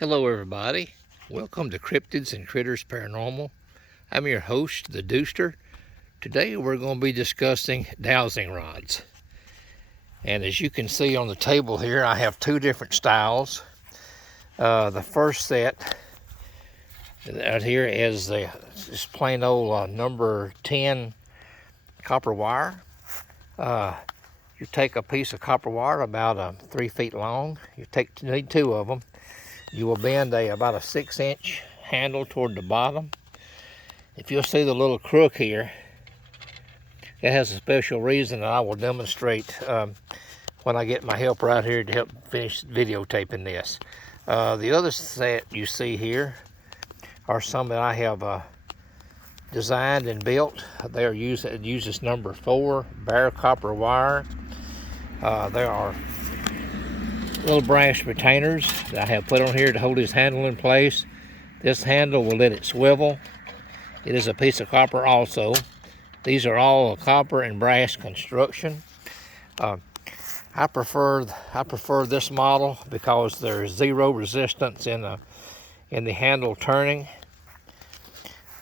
Hello everybody, welcome to Cryptids and Critters Paranormal. I'm your host, the Dooster. Today we're going to be discussing dowsing rods. And as you can see on the table here, I have two different styles. The first set out here is this plain old number 10 copper wire. You take a piece of copper wire about 3 feet long. You need two of them. You will bend about a 6-inch handle toward the bottom. If you'll see the little crook here, it has a special reason that I will demonstrate when I get my helper out here to help finish videotaping this. The other set you see here are some that I have designed and built. It uses number 4 bare copper wire. There are little brass retainers that I have put on here to hold this handle in place. This handle will let it swivel. It is a piece of copper also. These are all copper and brass construction. I prefer this model because there's zero resistance in the handle turning.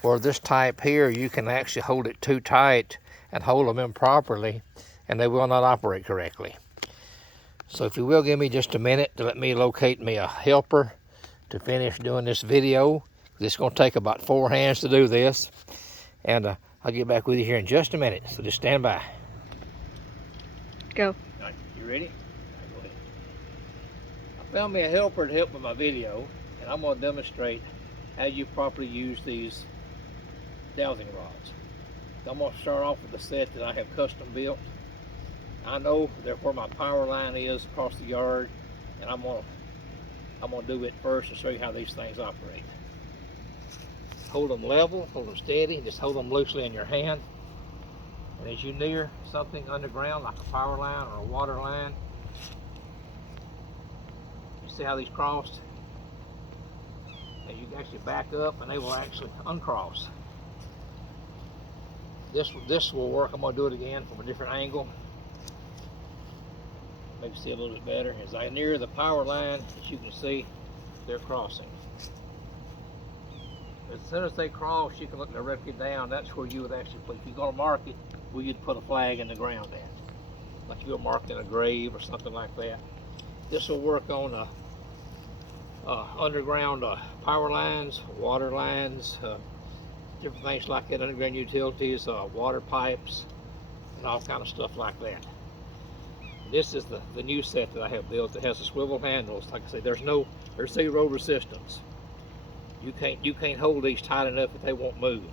For this type here, you can actually hold it too tight and hold them improperly, and they will not operate correctly. So if you will give me just a minute to let me locate me a helper to finish doing this video. It's going to take about 4 hands to do this. And I'll get back with you here in just a minute. So just stand by. Go. All right, you ready? All right, go ahead. I found me a helper to help with my video. And I'm going to demonstrate how you properly use these dowsing rods. So I'm going to start off with the set that I have custom built. I know where my power line is across the yard, and I'm gonna do it first and show you how these things operate. Hold them level, hold them steady, just hold them loosely in your hand. And as you near something underground, like a power line or a water line, you see how these crossed? And you can actually back up, and they will actually uncross. This will work. I'm gonna do it again from a different angle. Maybe see a little bit better. As I near the power line, as you can see, they're crossing. As soon as they cross, you can look directly down. That's where you would actually put, if you're going to mark it, where you'd put a flag in the ground at. Like you're marked in a grave or something like that. This will work on underground power lines, water lines, different things like that, underground utilities, water pipes, and all kind of stuff like that. This is the new set that I have built. It has the swivel handles. Like I say, there's zero resistance. You can't hold these tight enough that they won't move.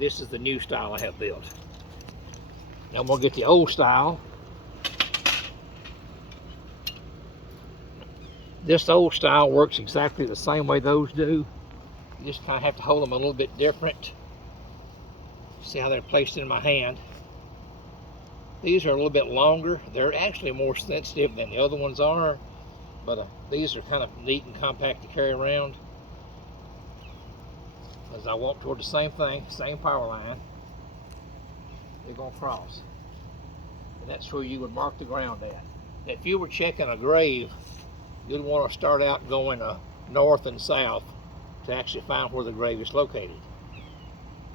This is the new style I have built. Now I'm gonna get the old style. This old style works exactly the same way those do. You just kind of have to hold them a little bit different. See how they're placed in my hand. These are a little bit longer. They're actually more sensitive than the other ones are, but these are kind of neat and compact to carry around. As I walk toward the same thing, same power line, they're going to cross. And that's where you would mark the ground at. If you were checking a grave, you'd want to start out going north and south to actually find where the grave is located.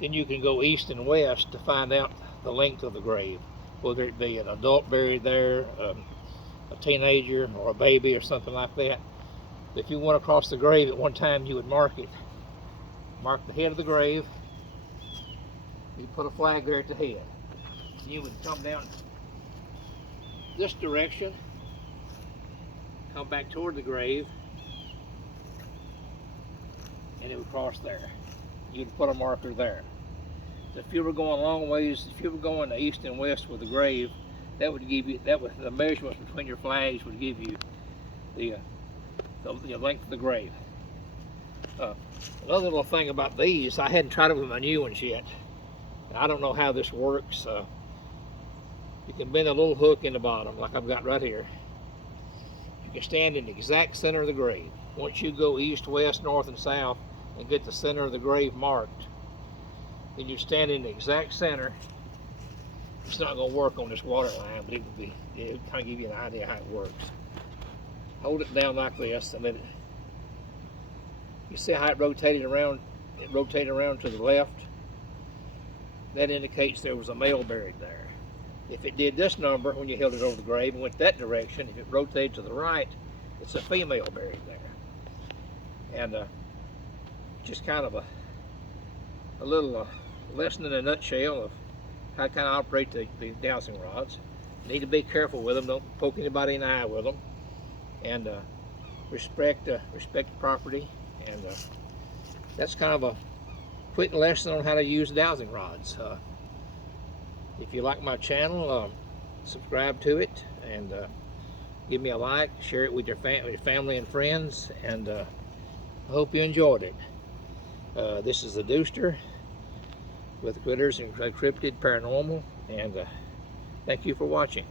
Then you can go east and west to find out the length of the grave. Whether it be an adult buried there, a teenager, or a baby, or something like that. If you went across the grave at one time, you would mark it. Mark the head of the grave. You put a flag there at the head. You would come down this direction, come back toward the grave, and it would cross there. You'd put a marker there. If you were going long ways, if you were going to east and west with the grave, that would give you, the measurements between your flags would give you the length of the grave. Another little thing about these, I hadn't tried it with my new ones yet. I don't know how this works. You can bend a little hook in the bottom, like I've got right here. You can stand in the exact center of the grave. Once you go east, west, north, and south, and get the center of the grave marked, then you stand in the exact center. It's not going to work on this water line, but it would kind of give you an idea how it works. Hold it down like this and let it You see how it rotated around? It rotated around to the left. That indicates there was a male buried there. If it did this number when you held it over the grave and went that direction, if it rotated to the right, it's a female buried there. And just kind of a little lesson in a nutshell of how to kind of operate the dowsing rods. You need to be careful with them. Don't poke anybody in the eye with them. And respect the property. And that's kind of a quick lesson on how to use dowsing rods. If you like my channel, subscribe to it, and give me a like, share it with your family and friends, and I hope you enjoyed it. This is the Dewster with Critters and Cryptid Paranormal, and thank you for watching.